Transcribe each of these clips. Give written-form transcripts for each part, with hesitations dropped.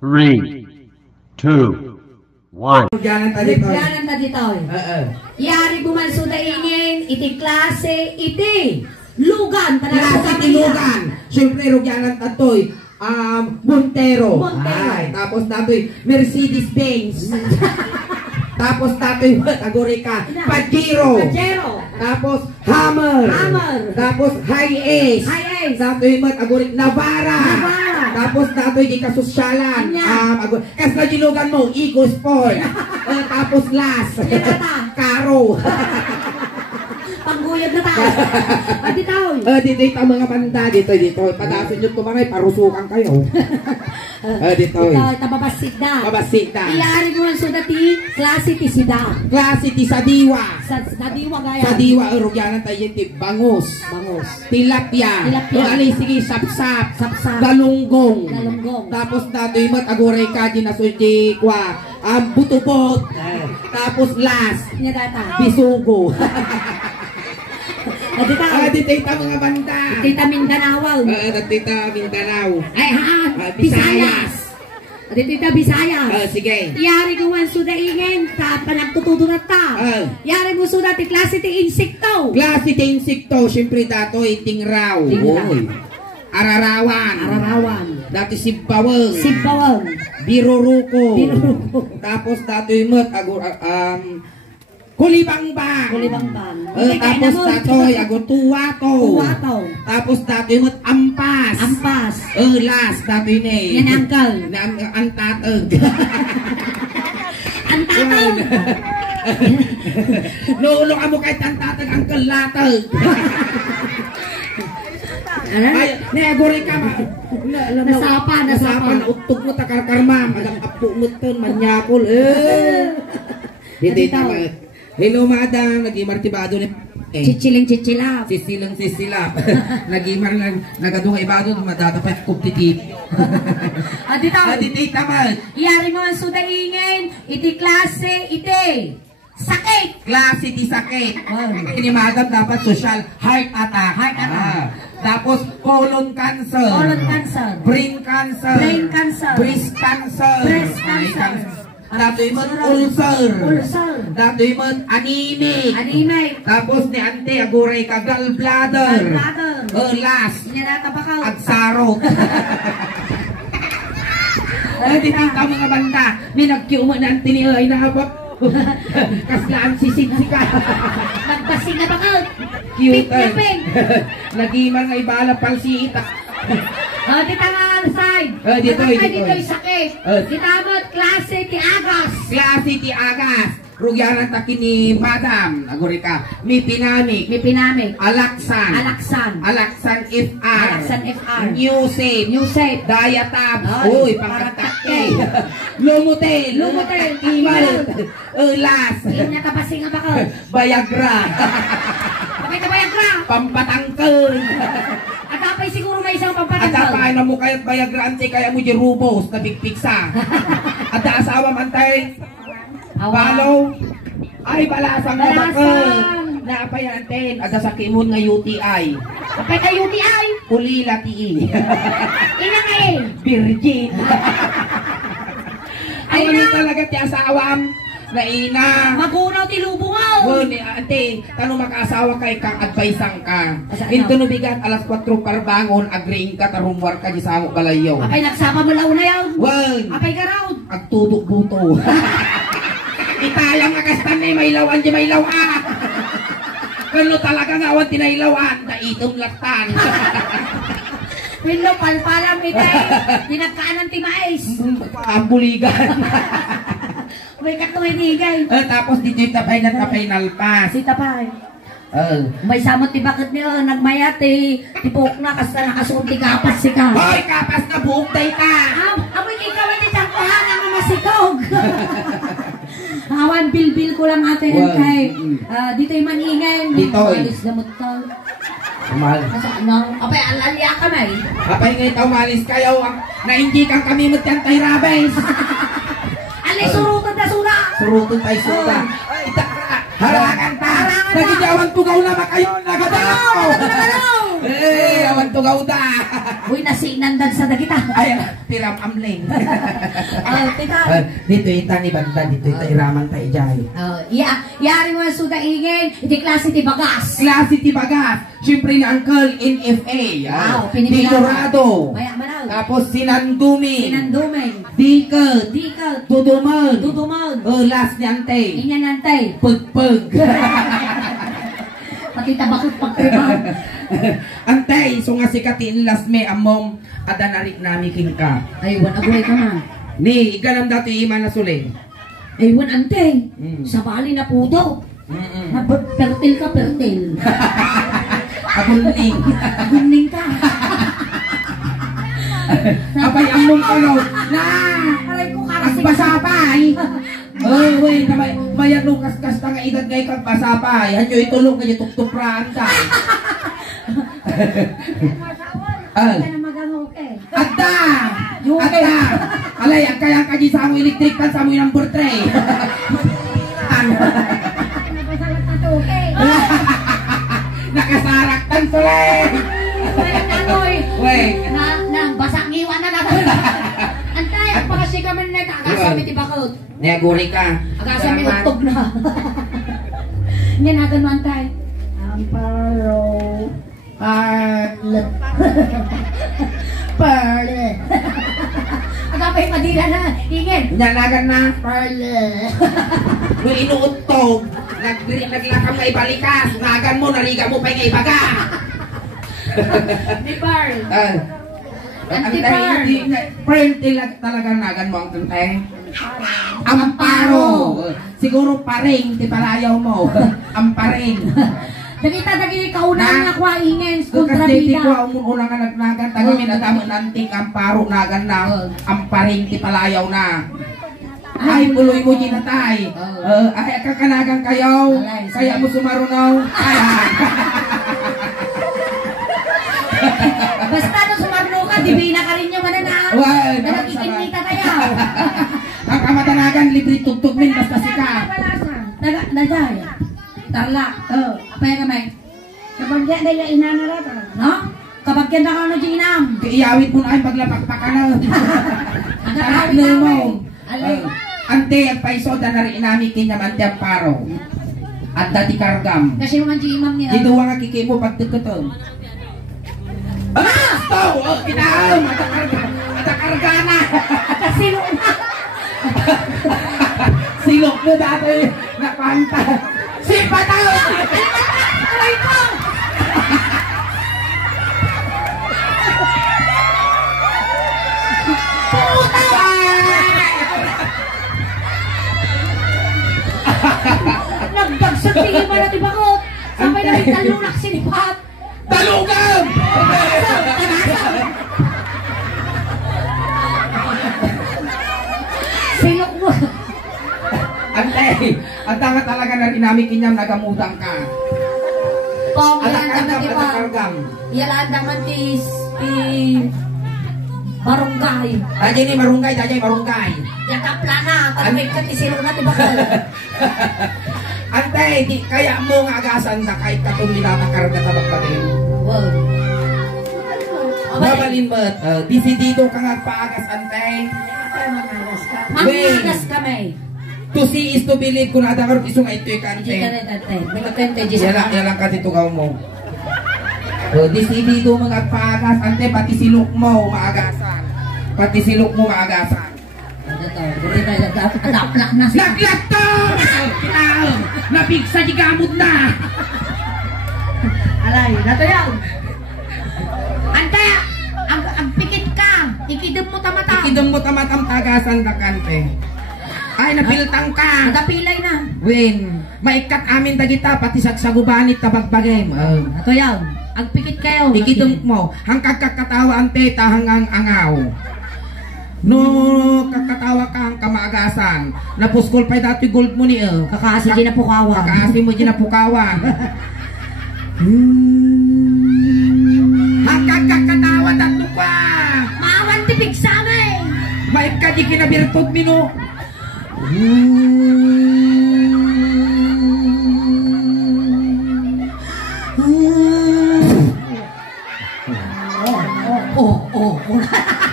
3, 2, 1. Rugyanan tadi toy. Yari bumansuda ingin, iti klase, iti lugan. Klase iti lugan. Siyempre, rugyanan tatoy. Montero. Ay, tapos tatoy, Mercedes-Benz. Tapos tatoy, agorika, Pajero. Tapos, Hammer. Tapos, Hi-Ace. Tatoy, agorik, Navara. Tapos tatoy di kasosyalan. Kas na dilugan mo, Eco Sport. Tapos last, Karo. Pangguyad na tayo. Adi tayo. Dito yung mga banda. Dito. Padasin nyo tumangay, parusukan kayo. Dito. Tababasigda. Babasigda. Iyari mo ang sudati, klase ti sida. Klase ti Sadiwa. Sadiwa gaya. Sadiwa, rugyanan tayo ti Bangus. Tilapia. Sige, sapsap. Galunggong. Tapos datoy mat agoray ka dinasuti kwa. Butubot. Tapos last. Bisugo. Tita mga banda. Tita Mindanao. Tita Mindanao. Ay Visayas. Tita Visayas. Sige. Yari ko man suda ingin ta panagtutudurat ta. Yari mo suda ti klase ti insekto. Klase ti insekto, syempre dato iting raw. Ararawan. Dati Sibawang. Biruruko. Tapos dato imot Kulibangbang. Tapos datoy Tuwato. Tapos datoy imot Ampas. Last datoy ne. Yan angkal. Antatag. Antatag. Nuulo ka mo kahit antatag angkal latag. Ay, nagore ka ma. Nasapan. Utog mo takarkarma. Magang apo mo ton manyakol. Hindi naman. Hello madam, nag-imartibado ni Chichiling-chichilap. Sisilang-sisilap. Nag-imar lang, nagadong ibado, madadapat kuptitip. Aditay tamal. Iyari mo ang sudaingin, iti klase, iti sakit. Klase ti sakit. Ini madam dapat social heart attack. Tapos colon cancer. Brain cancer. Breast cancer. Datoy mo ulcer. Datoy mo anemic. Tapos ni ante aguray ka gallbladder. Last. Agsarok. Tita mga banda. Minagkiuman na ante ni ay nahabak. Kaslaan sisit-sika. Magpasing na baka. Cute. Nagimang ay bala palsiita. Dito nga side. Dito yung sakit. Dito mo, klase ti Agas. Klase ti Agas. Rugyanan taki ni madam. Agurika. Mi pinamik. Alaksan. FR. New Safe. Diatab. Uy, pangkatak. Lumutin. Imal. Ulas. Inya tapasing nga baka. Viagra. Kapay Viagra. Pampatangkel. At apay siguro may isang pampatangkel. At apay na mo kaya't Viagra ante kaya mo di rubos na bigpiksa. At asawa mantay. Palo. Ay balasang na baka. Naapay natin. At sakimon nga UTI. Kapay ka UTI. Ulila tii. Ina nga Virgin. Ay na talaga ti asawam. Naina. Magunaw ti lubungaw. Ni ate, tanong makasawa kay kang adviseang ka. Into no bigat alas 4 parbangon agreeing ka tarumwar ka di samo kalayo. Apay nagsapa mo launa yaw. Apay garaw. Agtudok buto. Itayang akastan na may lawan di may lawan. Kano talaga nga awan tinailawan na itong laktan. Pilo palpalam itay. Tinagkaan ng timais. Ambuligan. May katuwinigay. Tapos dito yung tapay na tapay nalpas. Si tapay. May samot ti bakit niyo nagmayat tipok na kasi nakasuot ti kapas si ka. Hoy, kapas na buhok day ka. Amoy ikaw ang isangkuhan na masikog. Awan bilbil ko lang ate kay dito yung maningay. Dito alis na mo to. Apay alalya ka may. Apay ngayon umalis kayo na hindi kang kami mag-anti-rabies. Alis surutan na sura. Surutan tayo sura. Harangan ta. Nagigawan tugaw na makayo. Nagadaw. awan to gauda. Uy, nasinandan sa dagita. Ay, tiram amling. Tita. Dito ita ni banda, dito ita iraman tayo dyan. Yari mo suda ingin, iti klase ti bagas. Klase ti bagas. Siyempre ni Uncle NFA. Wow, pinipila. Picorado. Maya manaw. Tapos sinandumi. Sinandumeng. Diket. Dikat. Tuduman. Tutumon. Last ni Ante. Inyan nantay. Pagpag. Pati tabakot pagkribaw. Antay, so nga sikatin last me amom adanarik nami king ka. Ay, wan agoy ka na. Ni, igalam dati ima na suling. Ay, wan ante. Mm. Sa bali na pudo. Pertil ka, pertil. Abuning. Guning ka. Abay among kalaw. Na! Aray ko karasing. Agbasapay. Wait, mayan no kas-kas nga edad ngay kag basapay. Hanyo itulong kanyo tuktupraan ka. Ay. Ka na magamok eh. Adda! Yung Adda! Alay, ang kaya ka sa mo electric pan sa mo number 3. Ano? Napasalat na to eh. Nakasarak tan sulit! Nanoy. Wait. Na basang iwan na natin. Antay, ang pakasika man na kakasami ti bakot. Neguri ka. Akasami utog na. Yan agan mo antay. Amparo. Parle. Parle. Agapay madila na. Ingin. Nanagan na. Parle. Nung inuutog, naglakam nga ibalikas. Nagan mo, nariga mo pa nga ibaga. Di Parle. Antay, friend talaga nagan mo ang tantay. Amparo. Siguro paring, ti palayaw mo. Amparing. Nakita dagi kaunang nga kwa ingin Kasi ti kontrabida. ko unang nga nagnagan, tagamin at amon nanting amparo nagan na. Amparing ti palayaw na. Ay, puloy mo ginatay. Ay, kakanagan kayo. Kaya mo sumarunaw. Ay, Basta no sumarno ka, di bina ka rin yung manana. Well, Nagkikinita tayo. ang kamatanagan, libre tugtog min, basta sika. Nagay. Tarla. Apay kamay. Kapag yan na yung inanarat. No? Kapag yan na ka na dyan inam. Iyawit mo na ay paglapakpak na. Ang Anak kakawit na mo. namin. Alay. Ante, ang paisoda na rin inami kinyamante ang paro. At dati kargam. Kasi naman dyan imam niya. Dito nga kikimo pagtagkatong. Ah! Stop! Oh, kinaam! Atakarga na! Kasi noon. Silok mo dati napanta. Sipataw! Aray ko! Nagdagsag tingin mo na tibakot. Sabay na rin talunak sinipat. Talugam! Silok mo. Ante, ang tanga talaga na rinami kinyam nagamutang ka. Pong, yalan Atakargam, daman di ba? atakargam. Yalan daman ti barangay. Dajay ni marunggay, dajay marunggay. Yakap lana. Talagay ka ti silok na tibakot. Ante, di kaya mo nga agasan na kahit katong minamakar na tabagpagin. Wow. Babalin mo, disidido ka nga paagas, ante. Mangyagas kami. To see is to believe kung adakar isong ito yung Hindi kante. ka rin tate. Nagkakente dyan. Yalang ka titugaw mo. Disidido mga paagas, ante, pati silok mo maagasan. Pati silok mo maagasan. Adaplak na siya. Laglag to! Kinaam! Napigsa di gamot na! Alay, nato yan. Ante, ang pikit ka. Ikidum mo tamata. Ikidom mo tamatam tagasan da kante. Ay, napiltang ka! Nagapilay na. Win, maikat amin dagita pati sagsagubanit tabagbagem. Nato yan. Ang pikit kayo. Ikidom mo, hangkag kakatawa ante tahangang angaw. No, kakatawa ka ang kamaagasan. Napuskol pa dati gold mo ni Kakasi di na pukawan. Kakasi mo ginapukawan. Hangkag kakatawa tatlo pa. Maawan tipig sa amin. Maik ka di kinabirtod mino.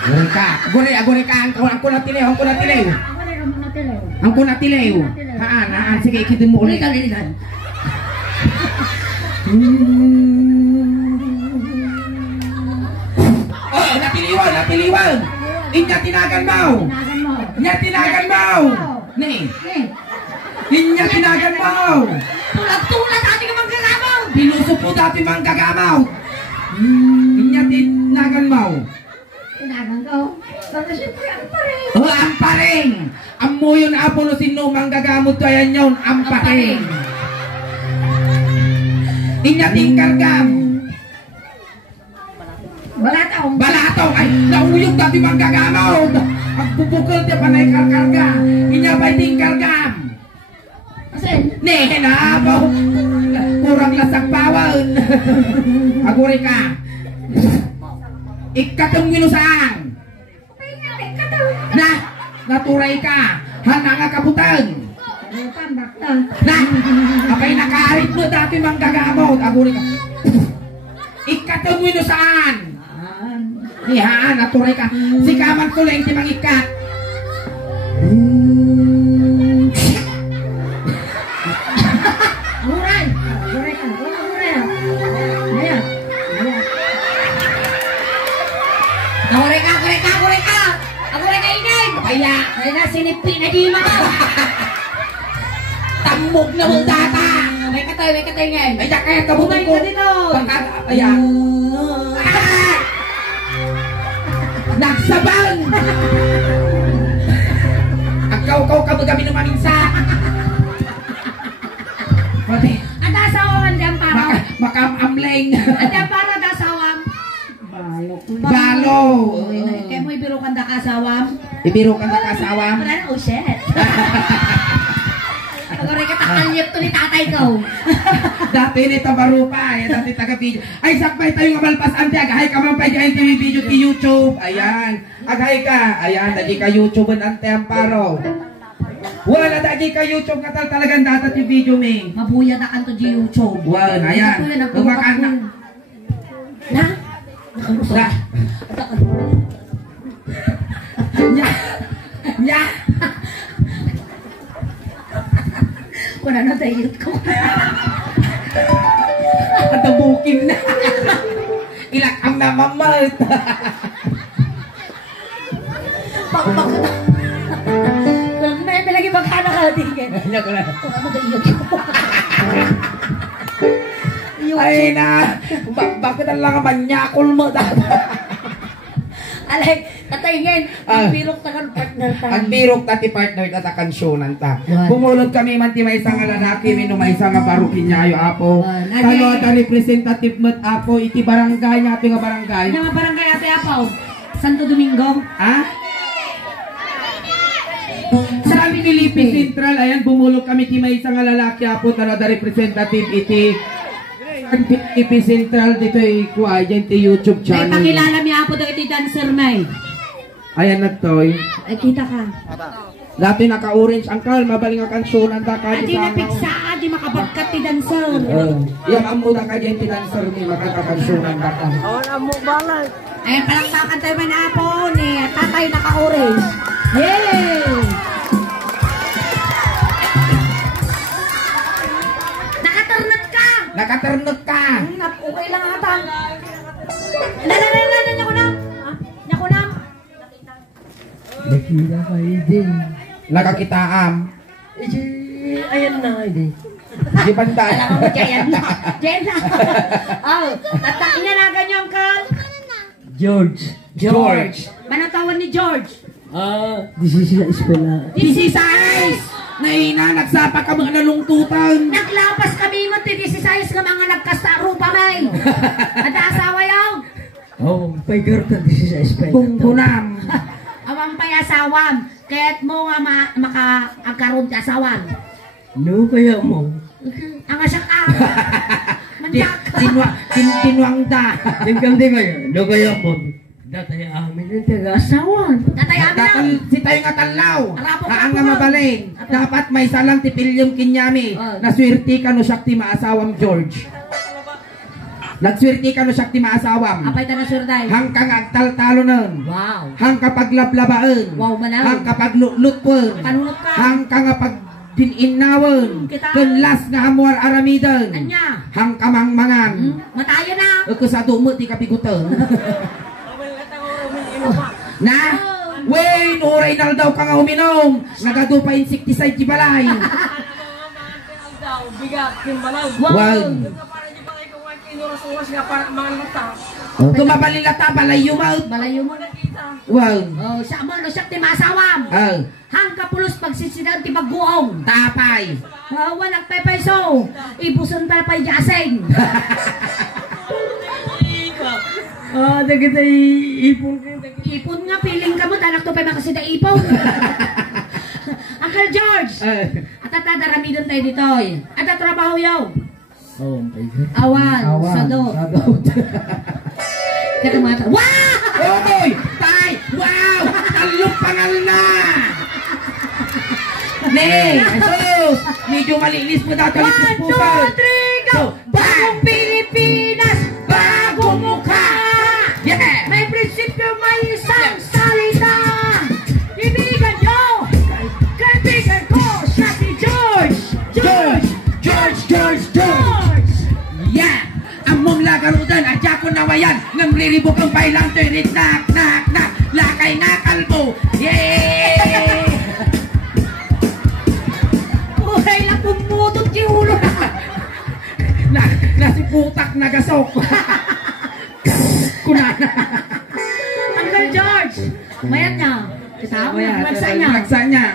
Aguri ka, ang kunatilew. Ang kunatilew. Haan, sige, ikitin mo ulit. Ligan. Oh, natiliwan. Inya tinagan mau. Nih. Inya tinagan mau. Tulad ating manggagabaw. Pinuso po dati manggagamaw. Inya tinagan mau. Tinagan ko. Pero siyempre, ang paring. Oh, ang paring. Amo yun apo no sino manggagamot to ayan yun. Ang paring. Inya tingkargam. Balatong. Ay, nauyog dati manggagamaw. Magbubukol dia panay karkarga. Inya ba'y tingkargam. Nih na po. Kurang lasag pawan. Aguri ka. Ikatong minusaan. Naturay ka. Hana nga kabutang. Apay nakaharit mo dati manggagamot. Aguri ka. Ikatong minusaan. Ihaan, naturay ka. Sikaman ko lang timang ikat. Kaya sinipi na di mo. Tambog na mo data. May katay ngayon. Ay, kaya kabutang ko. Ayan. Nagsabang. Agaw ka magabi ng maminsa. Pati. Ada asawan diyan para. Makamamleng. Ada para ada asawam. Balo. Kaya mo ibiro kanda kasawam. Ibiro kanda kasawam. Oh shit. Pagore ka takanyep to ni tatay ko. Dati ni Tabarupa, dati taga-video. Ay, sakpay tayo nga malpas ante, agahay ka man pa dyan TV video ti YouTube. Ayan, agahay ka. Ayan, dagi ka YouTube ante Amparo. Wala dagi ka YouTube ka talagang data ti video me. Mabuya na kanto di YouTube. Wala, ayan. Lumakan na. Na? Nya. Kuna na tayo ko. Patabukin na. Ilakam na mamalt. Pakpak na. May lagi magkana ka tingin. Nya ko na. Ano tayo Ay na. Bakit ang lang manyakol mo Alay, tatay ang birok na kan partner ta. Ang birok tati partner na takansyonan ta. What? Bumulod kami man ti may isang lalaki, mino may isang barukin niyayo apo. Talo ta representative mat apo, iti barangay nga ato nga barangay. Ano nga barangay ate apaw? Santo Domingo? Ha? Sa amin ni Lipi Central, ayan, bumulog kami ti may isang lalaki apo, talo ta representative iti Lipi Central dito kuha dyan ti YouTube May channel. pakilala mi apo daw iti dancer may. Ayan na toy. Ay kita ka. Dati naka-orange angkal, mabaling ang kansyonan ta ka. Adi napiksa, adi makabagkat ti dancer. Yan ang muna ka dyan ti dancer ni makakakansyonan ta ka. Ayan palakpakan tayo man apo ni tatay naka-orange. Yay! Nakaternot ka! Nakaternot ka! Okay lang ata. Nako na. Nako na. Nakita kayo din. Nakakitaam. Ayan na, hindi. Di banda. Alam mo, Jayan na. Oh, tatain niya na ganyan ka. George. Manang tawag ni George. This is the eskwela. Disisayas! Naina, nagsapa ka mga nalungtutan. Naglapas kami mo, 16 ka mga nagkastaro pa may. Ada asawa yaw. Oh, paigarta, this is the eskwela. Bungkunam. Awang pay asawam. Kaya't mo nga makaagkaroon ka asawam. No, kaya mo. Ang asyak ka. Manyak ka. Tinuang da. Tingkang di kayo. No, kaya mo. Datay amin yung taga-asawan. Tatayami na. Si tayo nga talaw. Arapok Ang na nga mabaling. Dapat may salang tipilyong kinyami. Naswerte ka no siya ti maasawang George. Nagswerte ka no siya ti maasawam. Apay ta na surday. Hang kang agtal-talo nun. Wow. Hang kapag lablabaan. Wow, manaw. Hang kapag lutpon. Panunot ka. Hang kang pag dininawan. Kita. Kunlas nga hamuar aramidan. Anya. Hang kamang-mangan. Matayo na. Eko sa dumo ti kapigutan. Na? Wait, oray na daw ka nga uminom. Nagado pa insecticide ti balay. Wow. Tumabalin lata balay yumaut. Balayo mo. Wow. Oh, siya mo no siya ti masawam. Hang kapulos pagsisidan ti pagguong. Tapay. Walang pepayso. Ibuson pa pa'y jaseng. Dagit ay ipon ka. Ipon nga, piling ka mo. Tanak to pa makasida ipon. Uncle George. At atadarami doon tayo dito. At trabaho yaw. Oh, my Awan. Sadot. Kaya mata. Wow! Oy! Tay! Wow! Talong pangal na! Ne! Jesus! Medyo malinis mo daw kalit 1, 2, 3, go! Bagong Pilipinas! Bagong mukha! Yeah! May prinsipyo, may isang salita! Ibigan nyo! Kaibigan ko! Siya si George! George! George! George! George! Yeah! Ang mumla garudan at yakon nawayan ng riribok ang bailang tuirit nak nak nak lakay nga kalbo! Yay! Uray lang pumutot yung ulo na! Nasiputak na gasok! Kunana! Uncle George! Mayat niya! Kasama niya! Magsa niya! Magsa niya!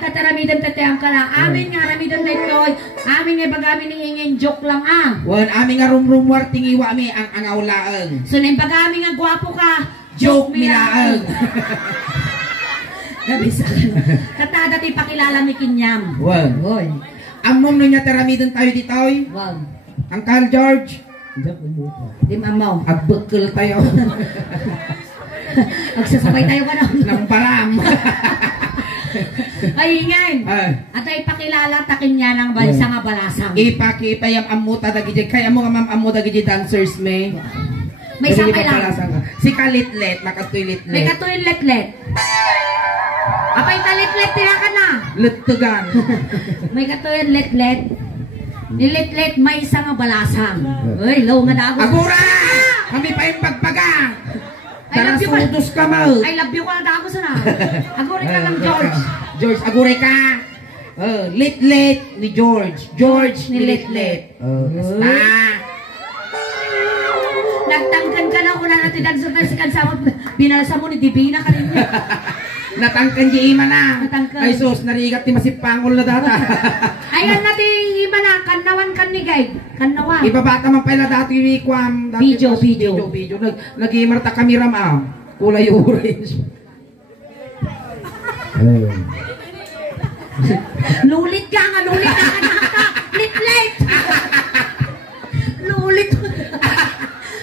Tataramidan tatayang ka lang. Amin nga ramidan na ito. Amin nga pag-amin ni ingin joke lang Wan, amin nga rumrumwar tingiwa mi ang angawlaang. So na pag-amin nga gwapo ka, Joke milaang. Nabisa. Katada ti pakilala mi kinyam. Wan. Hoy. Amom no niya teramidan tayo ditoy. Wow. Uncle George. Dim amaw. Agbekkel tayo. Agsasabay tayo ka na. Nang param. Ay ingay. At ay pakilala takin niya ng balsa nga balasang. Ipakipayam amuta dagiti kaya mo nga ma'am amuta dagiti dancers me. May sakay lang. Si Kalitlet, nakatuilit May katuin let-let. Apay talit-let tirakan na. Lettugan. May katuin let-let. Nilet-let may isa nga balasang. Uy, low nga dago. Agura! Kami pa yung pagpaga. I love you, Darasudos ka mo. I love you ka na dago sana. Agurin ka lang, George. George, aguray ka. Lit-lit ni George. George ni Lit-lit. Basta. Nagtangkan ka na kung na natin dancer na si Kansama. Binalsa mo ni Divina ka rin niya. Natangkan di ima na. Natangkan. Ay sus, narigat ti masipangol na data. Ayan natin iba na. Kanawan kan ni Guide. Kanawan. Ibabata man pala dati yung ikwam. Video. Nag-imarta kami ram kulay orange. Lulit ka nga. Lulit ka ka. Lit-lit. Lulit.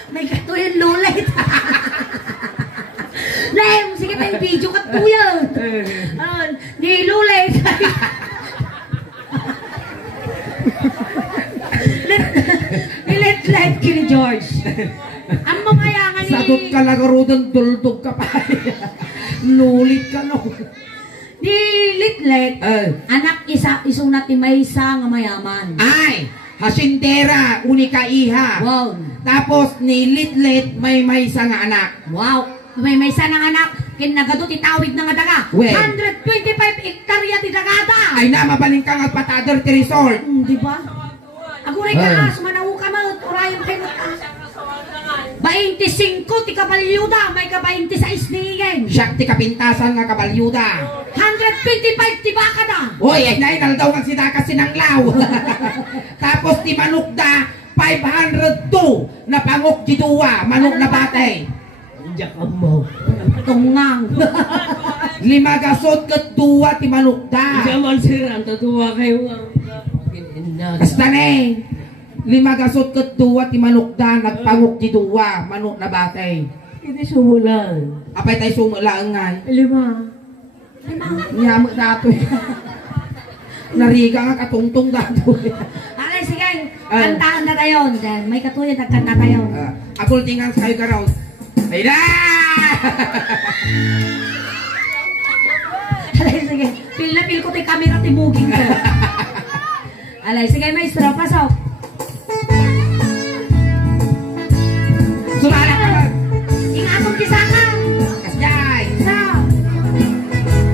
May katuyan lulit. Lem, sige tayong video ka tuyan. Ni lulit. Lit-lit kini George. Ang mga yangan ni... Sagot ka lagarudan, duldog ka pa. Lulit ka no. Ni Lit-lit, anak isunat ni Maysa nga mayaman. Ay, hasindera, unika iha. Wow. Tapos ni Lit-lit may isa nga anak. Wow. May Maysa ng anak, kinagado titawid na nga daga. Well. 125 hektarya ti dagata. Ay na, mabaling ka nga patador ti resort. Di ba? Aguray ka, sumanaw ka mo, urayan kayo. 25 ti kabalyuda, may ka 26 ningin. Siya ti kapintasan nga kabalyuda. 125 ti baka na. Uy, ay na, daw nga sida ka sinanglaw. Tapos ti manok da, 502 na pangok di duwa, manok na batay. Diyak mo. Tungang. 5 gasot kat duwa ti manok da. Jaman siram, tatuwa kayo. Basta ne, 5 gasot kat duwa ti manok da, nagpangok di duwa, manok na batay. Hindi sumulan. Apay tayo sumulaan nga. 5. Nyamag dato. Nariga nga katungtong dato. Alay, sige. Kantaan na tayo. Dahil may katuyan at kanta tayo. Ako tinggal kayo ka raw. Ay na! Alay, sige. Pil na pil ko tayo camera timugin ko. Alay, sige maestro, pasok. Sumala ka ba? Ingatong kisaka. Kasjay! Sa.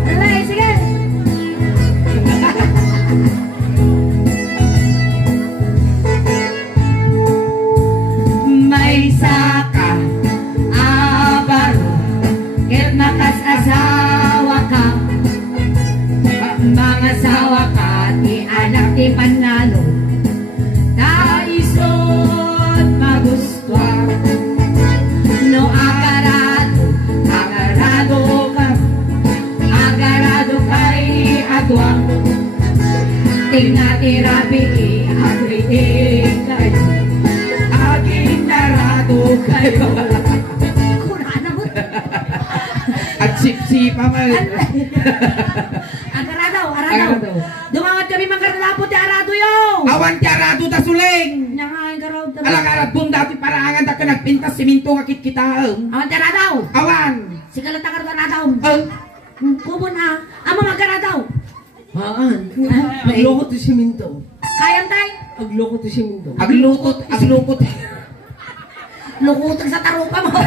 Alay, sige. May saka, abaro, ket nakas asawa ka. Mga asawa ka, ti anak ti panalo. Taisod magustwa. No agarado, agarado ka. Agarado kay agwang. Tingnan ti rabi, agriin kayo. Aging narado kayo. Kurana mo. At sip-sipa man. Arado. Dumawat kami mangkaralapot ti arado yo. Awan ti arado ta suling. Nangain ka raw. Alang aradon dati parangan ta ka nagpintas siminto nga kit-kita. Awan ti arado. Awan. Sigalat ka arado. Oh. Kubon ha. Amo magkaradaw. Haan. Agloko to siminto. Kayang tay. Agloko to siminto. Aglukot. Lukutag sa tarupa mo.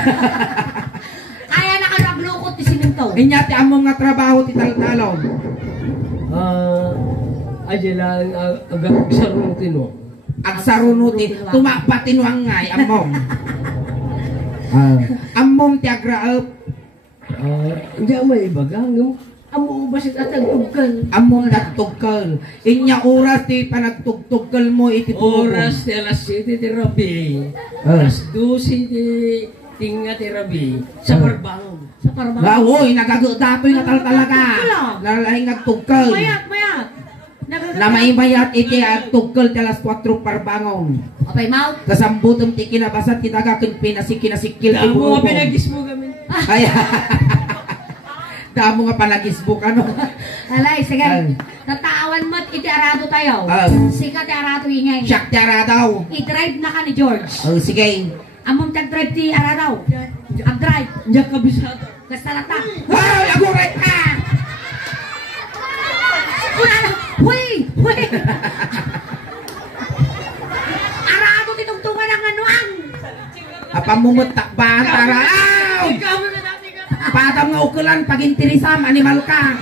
Kaya na ka naglukot ti siminto. Inya ti among nga trabaho ti taltalon. Ajalan agak sarong tino. Agsarunuti tumapatinwang ngay among. Among ti agraep. Hindi may bagang. Amo basit at agtugkal. Among nagtugkal. Inya oras ti panagtugtugkal mo iti Oras ti alas 7 ti Rabi. Alas 12 ti tinga ti Rabi. Sa Parbangon. Sa parma. Bawoy nagagutatoy nga taltalaga. Lalay nagtugkal. Mayat. Na maimayat iti agtugkal ti alas 4 parbangon. Apay mouth. Kasambutom ti kinabasat ti dagaken pinasikil ti Amo buo. nga pinagis mo kami. Ay. Damo nga panagisbuk ano. Alay, sige. Ay. Natawan mo't iti arado tayo. Sika ti arado ingay. Siyak ti aradaw. I-drive na ka ni George. Sige. Among tag-drive ti aradaw. Ag-drive. Diyak kabisado. Kastalata. Ay, aguray ka! Huy! Arado ti tungtungan ang anuang. Apamumutak ba ang taraw? Ikaw na natin ka. Patam nga ukulan pag intirisam, animal ka.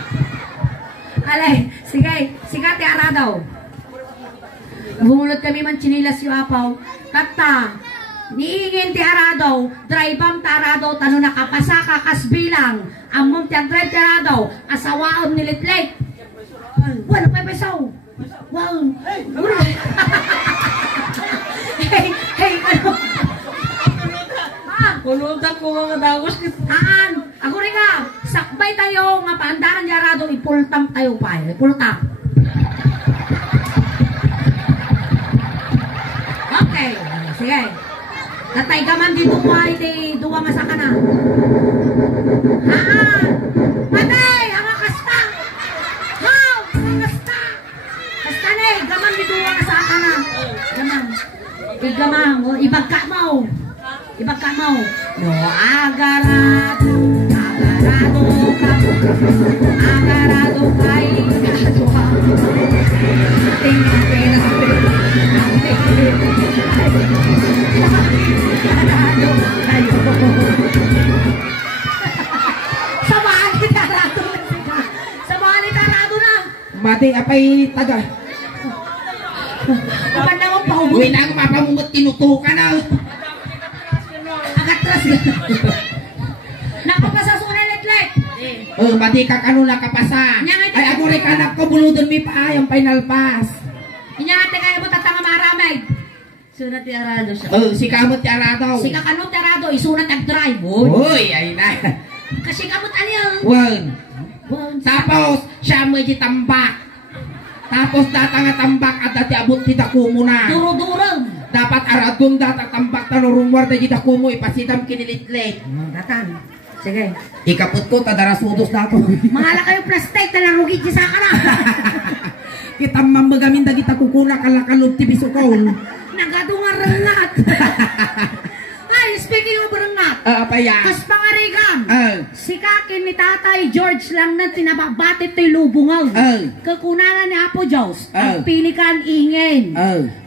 Alay, sige. Sika ti aradaw. Bumulot kami man chinilas yu apaw. Tata. Niingin ti aradaw, drive-am ti aradaw, tano nakapasa ka kasbilang. Among ti drive ti aradaw, asawaon nilitlek. Wala pa pesaw. Wow. Hey, ano? Kuluntan ko mga dagos. Ako rin nga, sakbay tayo, nga paandaran di aradaw, ipultam tayo pa. Ipultam. Okay, sige. Tatay ka man dito pa, iti duwa nga sa kana. Matay! Ang kasta! How! Ang kasta! Kasta na eh, gaman dito nga sa kana. Gaman. Gamang, ibagka mo. Ibagka mo. No, agarado ka. Agarado kay katuwa. Tingnan Sabahan na. Mati apay taga. Kapan na mo pahubo. Uy na mapamumot tinutukan na. Agatras ka. Napapasasunan letlet. Mati ka kanu nakapasa. Ay agure ka nakabuludon mi pa yung final pass. Inyangate kaya mo tatanga maramay. Sunat ti arado siya. Si kamot ti aradaw. Si kakanot ti arado, isunat ag-drive. Uy, ay na. Kasi kamot ano. Wan. Tapos, siya mo iti tambak. Tapos data nga tambak at dati abot ti dakumo na. Duro-durong. Dapat aradon data tambak na nurumwar dati dakumo ipasitam kinilitlit. Datan. Sige. Ikapot ko, tadarasudos na ako. Mahala kayo plastic na narugit sa kana. Kita mamagamin da kita kukuna kalakalog ti bisukon. Nagadungan rengat. Ay, speaking of rengat. Apa ya? Kas pangarigan. Si kakin ni Tatay George lang na tinababatit to'y lubungaw. Kakunanan ni Apo Diyos. Ang pili ka ingin.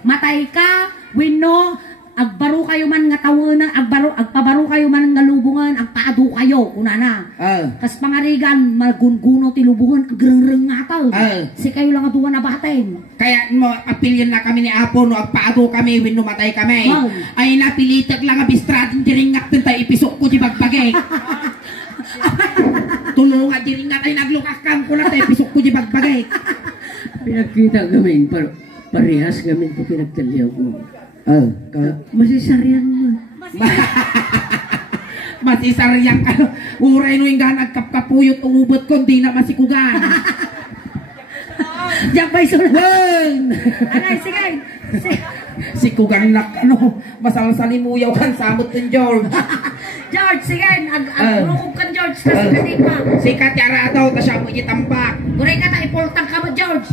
Matay ka, wino, agbaro kayo man nga tawanan, agpabaro kayo man nga lubungan, agpaado kayo, kunana. Kas pangarigan, magunguno ti lubungan, agreng-reng nga tao. Si kayo lang aduan na batin. Kaya mo, apilyan na kami ni Apo, no, agpaado kami, wino matay kami. Ay napilitag lang abistradin, diringak din tayo, ipisok ko di bagbagay. Tulungan, diringat ay naglukakam ko na tayo, ipisok ko di bagbagay. Pinagkita kami, parehas kami ito pinagtalyaw ko. Masisaryan mo. Masisaryan ka. Uray no yung nagkapkapuyot umubot ko, di na masikugan. Diyak ba'y sulan? Anay, sige. Sikugan na, masalsalimuyaw kan samot ng George. George, sige. Agrukog kan George. Kasi kanin pa. Si Katyara daw, ta siya mo itambak. Guray ka ta, ipultang ka mo, George.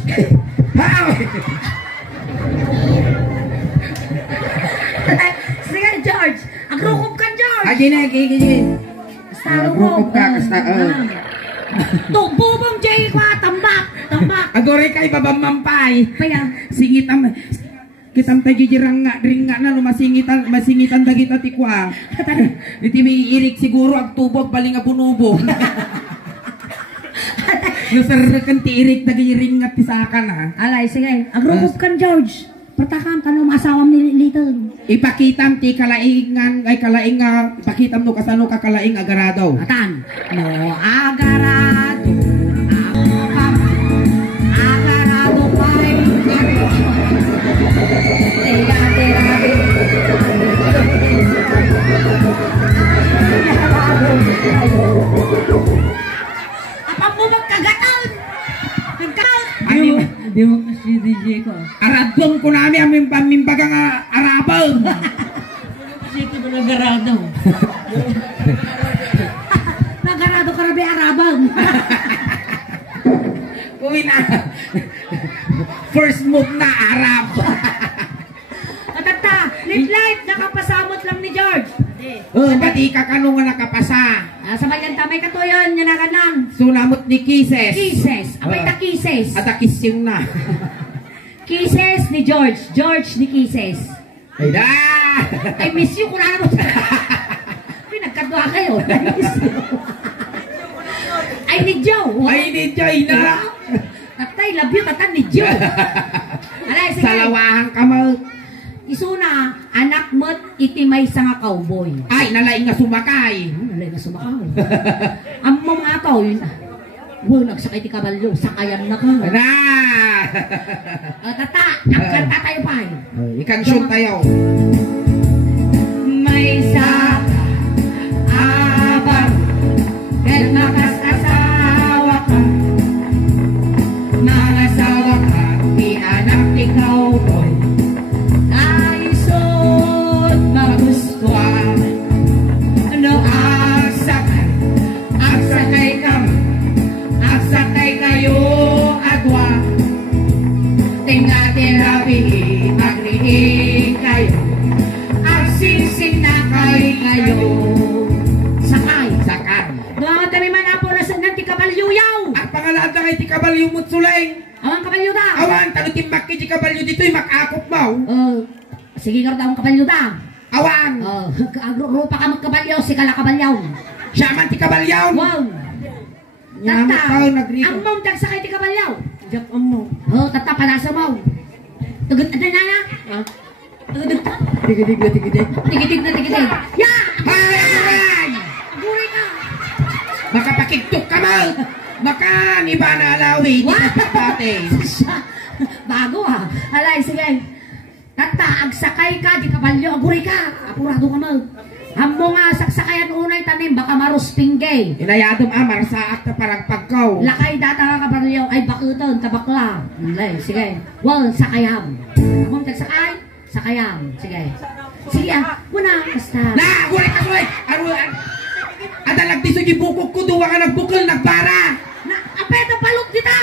Sige, George. Agrukog kan George. Gini. Agrukog ka, kasta. Bubong jay ko, tambak. Agoray kay babamampay. Kaya, Singitam tagijirang nga, ringa na, masingitan dagita tikwa. Iti may irik siguro, agtubog, baling abunubog. Yung sarrakan ti irik, dagiring nga tisakan ha. alay, sige. Agrukog kan George. Pertakam ka nung asawam ni Little. Ipakitam ti kalaingan, ipakitam no kasano ka kalaing agarado. Atan. No, agarado. Agarado pa'y. Apa mo magkagaton? Di mo kasi DJ ko. Aradong ko namin aming pamimbagang arabang. Kasi ito ba nagarado? Nagarado ka na ba arabang? Uwi na. First move na Arab. Matata, light, nakapasamot lang ni George. Pati ka kanong nga nakapasa. Sa bayan tamay ka to yun, yan na ganang. Sunamot ni Kisses. Kisses, abay ta Kisses. At akisyong na. Kisses ni George, George ni Kisses. Ay da! I miss you, kurang mo. Pinagkadwa kayo. I miss you. I need you. Ay ni Joy na. Tatay, love you, tatan ni Joe. Alay, sige. Salawahan ka mo. Isuna, anak mo't itimay sa nga cowboy. Ay, nalaing nga sumakay. Nalay na sumakal. Ang mga ataw, wow, nagsakay ti kabalyo, sakayan na ka. Na! Tata, ang kanta tayo pa. Ikansyon tayo. May saka, abang, dahil makasasawa ka. Nangasawa ka, di anak ni cowboy. Naisod, magustuhan. Ano agsakay kami, agsakay kayo agwa. Tinga-tirabi, magrihin kayo. Agsisin na kayo. Sakay. Doon kami man apo na sa nanti kabalyuyaw. Ang pangalaan na kay ti kabalyo mo't sulay. Awang kabalyo da. Awan, tanutin makki ti kabalyo dito'y makakop mo. Sige nga daw ang kabalyo da. Awan, Rupa ka magkabalyo, si kala kabalyaw. siya man ti kabalyaw. Wow. Nyamot Tata, ka, nagrito. ang mong tagsakay ti kabalyaw. Diyak mo. Tata, palasa mo. Tugod na na. Tugod na. Tigidig. Tigitig na tigitig. Ya! Hay, aguray! Aguray ka. Makapakigtok ka mo. Baka ni ba na alawi. Bago ha. Alay, sige. Tata, agsakay ka, di kabalyo, aguray ka. Apurado ka mo. Amo nga saksakayan unay tanim, baka maruspinggay. Inayadom amar sa akta parang pagkaw. Lakay data nga kabalyo, ay bakuton, tabakla. Alay, sige. Well, sakayam. Among tagsakay, sakayam. Sige. Sige, muna, basta. Na, aguray ka, aguray! Aruan! Adalag di sa gibukok ko, duwa ka nagbukol, nagbara! Na, apeta palot kita.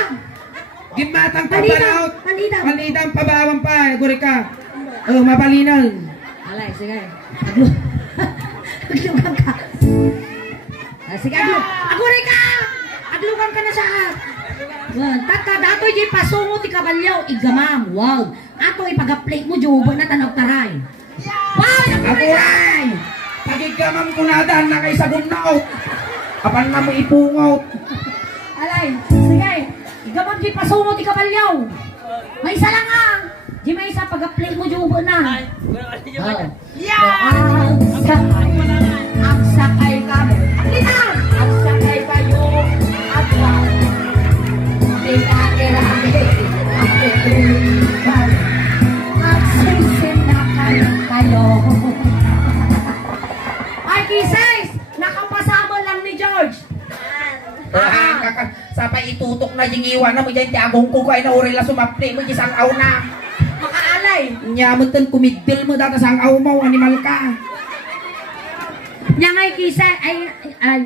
Gimatang Palidang, pabalaot. palidang. Palidang pabawang pa. Guri ka. Mapalinan. Alay, sige. Aglugan ka. Sige, aguray ka! Aglugan ka na siya. Tata, dato yung pasungo ti kabalyaw, igamam, wow. Ato ipag-plate mo, jubo na tanong taray. Wow, Aguray! Pagigamam ko na daan na kay sabon na out. Apan na mo ipungot. Alay, sige. Igamam yung pasungo ti kabalyaw. May isa lang nga. Di may isa pag-plate mo, jubo na. Ang sakay kami. Ang sakay kayo. At wow. Kayo. Ay, Kisses! Nakapasama lang ni George. Sapay itutok na yung iwan na mo dyan. Tiagong ko ay nauril na sumapli mo isang aw na. Makaalay. Nyamutan kumigdil mo data sang aw mo. Animal ka. Yang ay Kisses.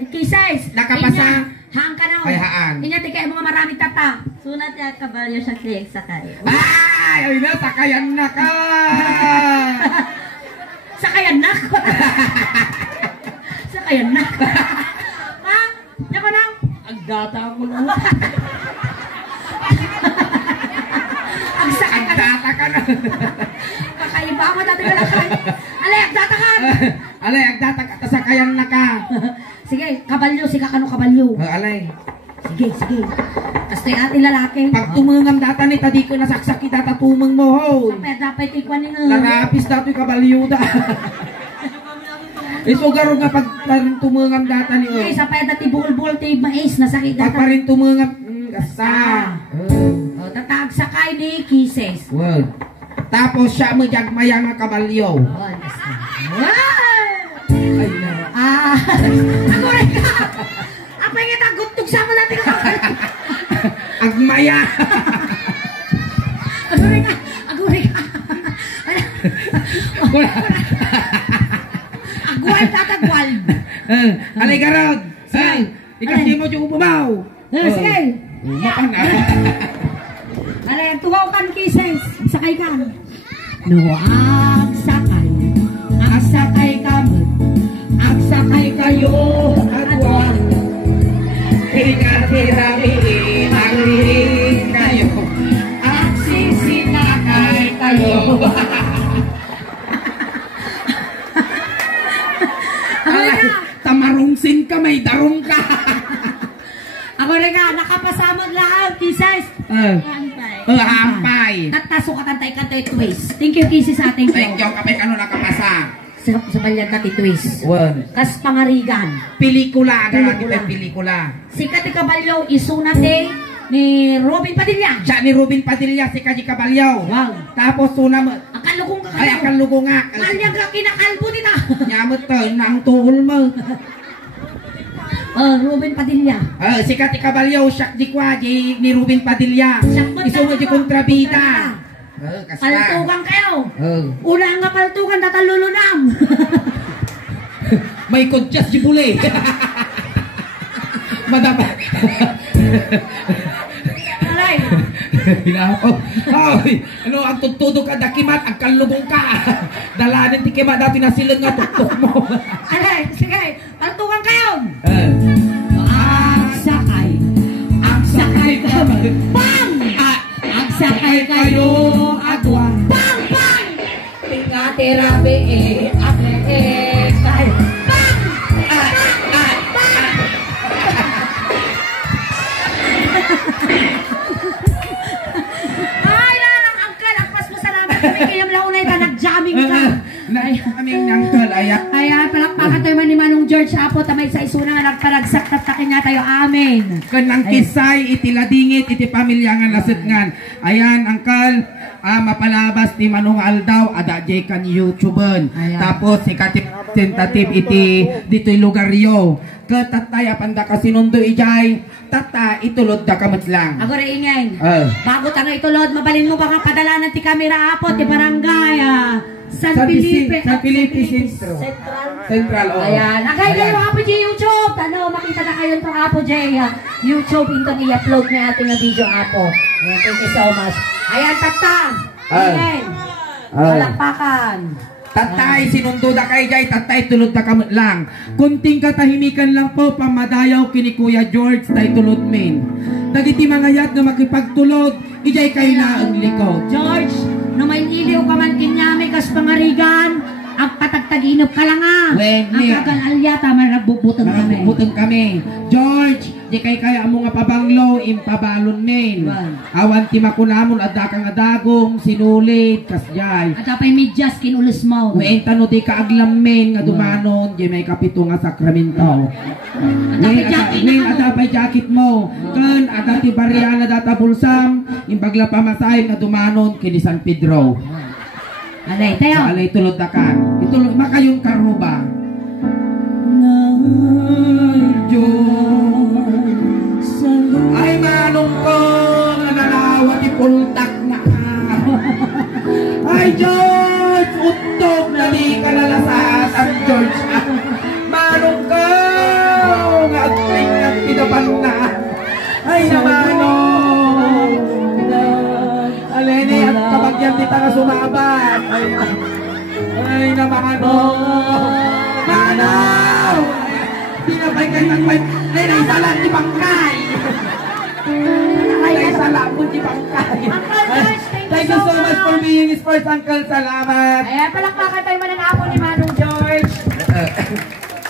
Kisses. Nakapasa. Hang ka na. Ay, haan. Inyati kayo mga maraming tata. Sunat ya kabalyo siya kay sakay. Ay! Ay na, sakayan na ka! Sakayan na. Sakayan na. Ha? Yan ko na. Ang data mo na. Ang sakay ka na. Data ka na. Kakaiba mo dati ka na kay. Alay, agdata ka. Alay, agdata ka. Sakayan na ka. Sige, kabalyo. Sika ka no kabalyo. Alay. Sige, sige. Tapos tayo ating lalaki. Pag tumungam data ni tadi ko nasaksaki data tumang mo ho. Kapag dapat ikwan nga. Larapis dato yung kabalyuda. Isugaro nga pag tumungam data ni Okay, sa pwede ti bukol-bukol ti mais. Nasakit Pag data. pa rin tumungam. Kasa. O, tatag sakay ni Kisses. Word. Tapos siya mo jagmayang nga kabalyo. O, nasa. Ay na. Ako rin ka. Apa yung itagutog sa mga natin ka. Agmaya. Ako rin ka. Ako rin ka. Agwal, tatagwal. Alay garod. Say. Ikasi mo yung umaw. Sige. Mapan na. Alay, tuwaw kan Kisses. Sakay ka. No, ang sakay. Ang sakay ka mo. Ang sakay kayo. Agwal. Tirami, ang lihin kayo. Ang sisinakay kayo. Alay, tamarungsin ka, may darong ka. Ako rin ka, nakapasamag lahat, Kisses. Hampay. Tatasukatan tayo ka tayo twist. Thank you, Kisses, sa ating Thank you, kapay kano nakapasa. Sa balyag ka twist. One. Kas pangarigan. Pelikula, agad Pelikula. natin pelikula. Si Kati Caballo, isunate ni Robin Padilla. Siya ni Rubin Padilla, si Kaji Cabalyaw. Wow. Tapos tuna mo, Ang kalugong ka ay kayo. akan lugo nga. Kanyang ka kinakalbo nita. Nyamot to, nang tuhol mo. Robin Padilla. Si Kati Cabalyaw, siya di kwa, ni Rubin Padilla. Iso mo di kontrabida. Paltukan kayo. Oh. Una nga paltukan, tatalulunam. May kodyas di bule. Madapa. Alay. Hinako. Ay, ano ang tutudog ka dakimat, ang kalubong ka. Dalanin ti kimat dati na silang nga tuktok mo. Alay, sige. Paltukan kayo. Ang sakay. Ang sakay ka. Bang! Ang sakay kayo agwa. Bang! Bang! Tingate rabe kay. Ay, lang, angkal. Akpas mo salamat. Kayam launay ka, nag-jamming ka. Aming nangkal ayak. Kaya palakpakan tayo man ni Manong George Apo, tamay sa isuna nga nagparagsak, tatakin nga tayo. Amen. Kanang kisay, itiladingit, iti pamilyangan lasitngan. Ayan, angkal, mapalabas ni Manong Aldaw, ada jay kan YouTuben. Ayan. Tapos, si Katip tentative iti dito'y lugaryo. Katataya panda ka sinundo ijay, tata itulod da kamot lang. Ako rin ingay. Bago Bago tanga itulod, mabalin mo baka padalanan ti kamera Apo, ti barangay, San Felipe. San Felipe Central. Central, oh. Ayan. Nakay kayo Apo di YouTube. Tano, makita makita na kayo itong Apo Jay. YouTube, ito i-upload niya ating na video, Apo. Ayan, thank you so much. Ayan, tata. Ayan. Palakpakan. Tatay, sinundo na kay Jay, tatay, tulod na kamot lang. Kunting katahimikan lang po, pamadayaw kini Kuya George, tay tulod min. Dagiti mga yat na makipagtulod, ijay kayo na ang likod. George, no may iliw ka man kinyami kas pangarigan, ang patagtaginop ka lang Wen, ang kagan alyata, maragbubutang kami. Butang kami. George, di kay kaya mo nga pabanglo, impabalon min. Awan ti makunamon, adakang adagong, sinulit, kasjay. At apay medyas kinulus mo. Ngayon tano di kaaglam min, nga dumanon, di may kapito nga sakramento. Ngayon adapay jacket mo. Kan, adati barya na data bulsam, imbagla pamasahin nga dumanon, kini San Pedro. Alay, tayo. Alay tulod na ka. Itulog, makayong karuba. Ay manong ko, nanalawat ipultak na. Ay George, utog na di ka nalasas ang George. Manong ko, nga agping at pinapan na. Ay namanong. Alene, at kabagyan kita na sumabat. Ay namanong. Manong! Pinapay kayo ng may naisalan di bangkay. Naisalan mo di bangkay. Thank you so much for being his first uncle. Salamat. Ayan, palakpakan tayo man ang Apo ni Manong George.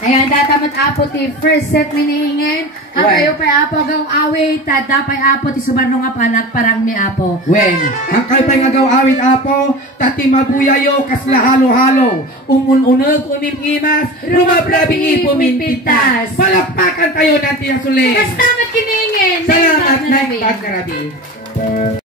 Ayan, datamot Apo ti first set minihingin. Ang kayo pa Apo gaw awit, tadapay Apo ti sumarno nga panak parang ni Apo. Wen, ang kayo pa'y ngagaw awit Apo, tati mabuyayo kasla halo-halo, umun-unag umim-imas, rumabrabing ipuminpitas. Palakpakan tayo natin ang sulit. Kastamat kiningin. Salamat na, Pagkarabi.